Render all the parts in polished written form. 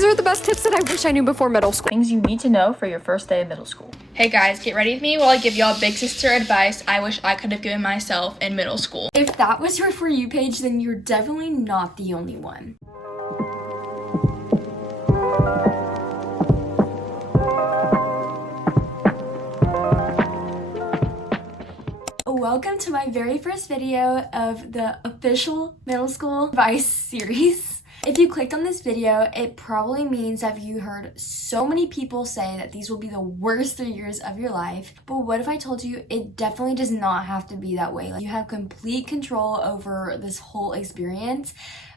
These are the best tips that I wish I knew before middle school. Things you need to know for your first day of middle school. Hey guys, get ready with me while I give y'all big sister advice I wish I could have given myself in middle school. If that was your For You page, then you're definitely not the only one. Welcome to my very first video of the official middle school advice series. If you clicked on this video, it probably means that you heard so many people say that these will be the worst 3 years of your life. But what if I told you it definitely does not have to be that way? Like, you have complete control over this whole experience.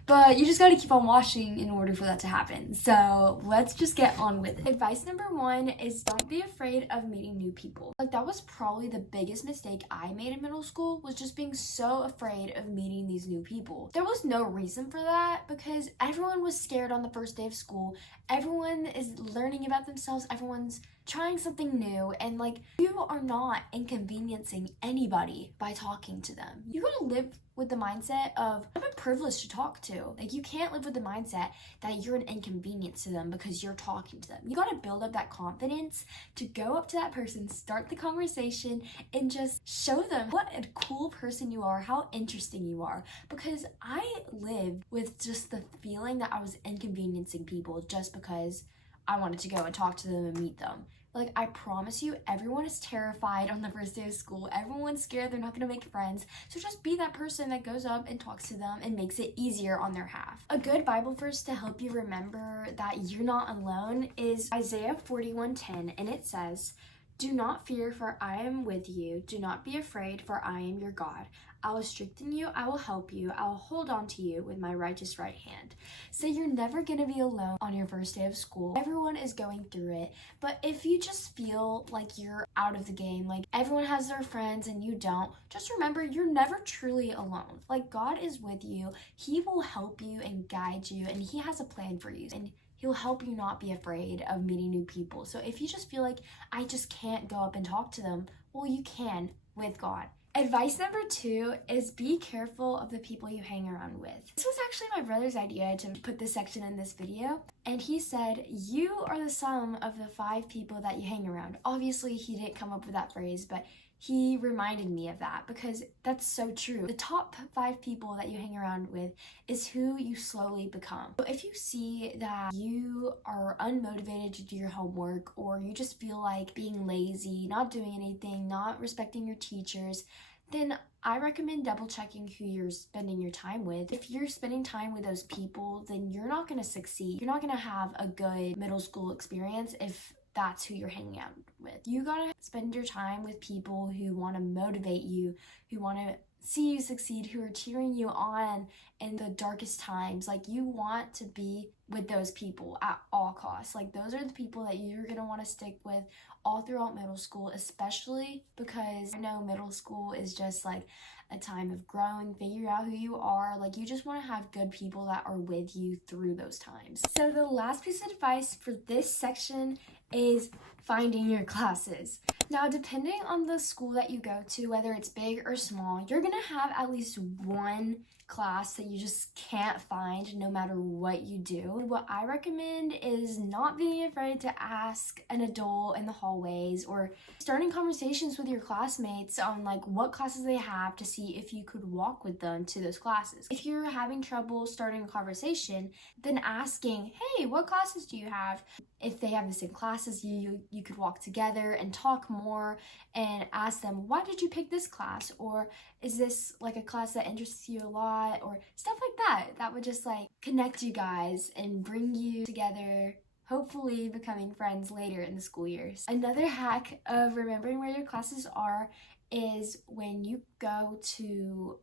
But you just gotta keep on watching in order for that to happen. So let's just get on with it. Advice number 1 is don't be afraid of meeting new people. Like, that was probably the biggest mistake I made in middle school, was just being so afraid of meeting these new people. There was no reason for that because everyone was scared on the first day of school. Everyone is learning about themselves. Everyone's trying something new, and like, you are not inconveniencing anybody by talking to them. You gotta live with the mindset of, I'm a privilege to talk to. Like, you can't live with the mindset that you're an inconvenience to them because you're talking to them. You gotta build up that confidence to go up to that person, start the conversation, and just show them what a cool person you are, how interesting you are. Because I lived with just the feeling that I was inconveniencing people just because I wanted to go and talk to them and meet them. Like, I promise you, everyone is terrified on the first day of school. Everyone's scared they're not gonna make friends. So just be that person that goes up and talks to them and makes it easier on their half. A good Bible verse to help you remember that you're not alone is Isaiah 41:10, and it says, "Do not fear, for I am with you. Do not be afraid, for I am your God. I will strengthen you, I will help you, I will hold on to you with my righteous right hand." So you're never gonna be alone on your first day of school. Everyone is going through it. But if you just feel like you're out of the game, like everyone has their friends and you don't, just remember you're never truly alone. Like, God is with you. He will help you and guide you, and He has a plan for you. And He'll help you not be afraid of meeting new people. So if you just feel like, I just can't go up and talk to them, well, you can with God. Advice number 2 is be careful of the people you hang around with. This was actually my brother's idea to put this section in this video. And he said, you are the sum of the 5 people that you hang around. Obviously, he didn't come up with that phrase, but he reminded me of that because that's so true. The top 5 people that you hang around with is who you slowly become. So if you see that you are unmotivated to do your homework, or you just feel like being lazy, not doing anything, not respecting your teachers, then I recommend double checking who you're spending your time with. If you're spending time with those people, then you're not gonna succeed. You're not gonna have a good middle school experience if that's who you're hanging out with. You gotta spend your time with people who wanna motivate you, who wanna see you succeed, who are cheering you on in the darkest times. Like, you want to be with those people at all costs. Like, those are the people that you're gonna wanna stick with all throughout middle school, especially because I know middle school is just like a time of growing, figuring out who you are. Like, you just want to have good people that are with you through those times. So the last piece of advice for this section is finding your classes. Now, depending on the school that you go to, whether it's big or small, you're gonna have at least one class that you just can't find no matter what you do. What I recommend is not being afraid to ask an adult in the hallways, or starting conversations with your classmates on like what classes they have to see if you could walk with them to those classes. If you're having trouble starting a conversation, then asking, hey, what classes do you have? If they have the same classes, you could walk together and talk more and ask them, why did you pick this class? Or is this like a class that interests you a lot? Or stuff like that. That would just like connect you guys and bring you together, hopefully becoming friends later in the school years. Another hack of remembering where your classes are is when you go to,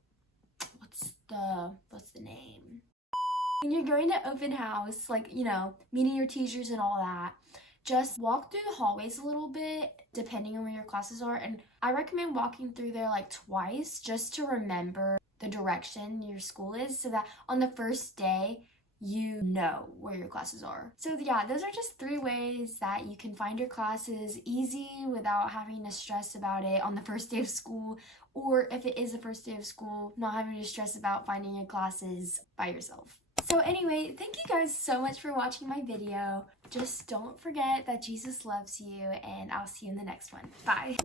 what's the name? When you're going to open house, like, you know, meeting your teachers and all that, just walk through the hallways a little bit, depending on where your classes are. And I recommend walking through there like twice just to remember the direction your school is, so that on the first day, you know where your classes are. So yeah, those are just 3 ways that you can find your classes easy without having to stress about it on the first day of school, or if it is the first day of school, not having to stress about finding your classes by yourself. So anyway, thank you guys so much for watching my video. Just don't forget that Jesus loves you, and I'll see you in the next one. Bye.